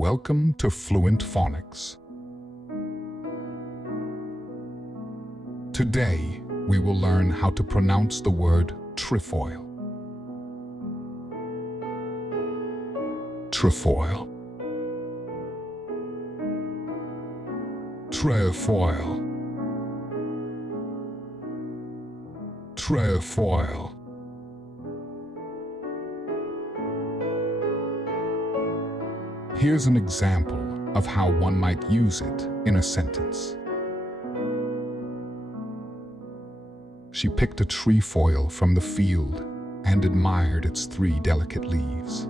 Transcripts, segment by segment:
Welcome to Fluent Phonics. Today, we will learn how to pronounce the word trefoil. Trefoil. Trefoil. Trefoil. Here's an example of how one might use it in a sentence. She picked a trefoil from the field and admired its 3 delicate leaves.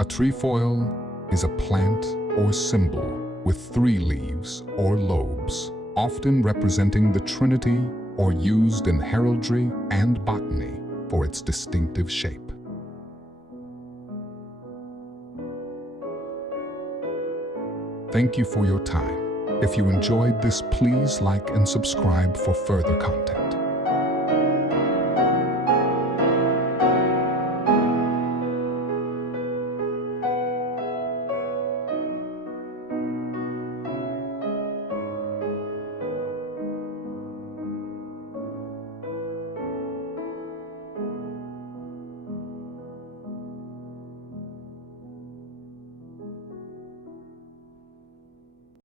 A trefoil is a plant or symbol with 3 leaves or lobes, often representing the Trinity or used in heraldry and botany for its distinctive shape. Thank you for your time. If you enjoyed this, please like and subscribe for further content.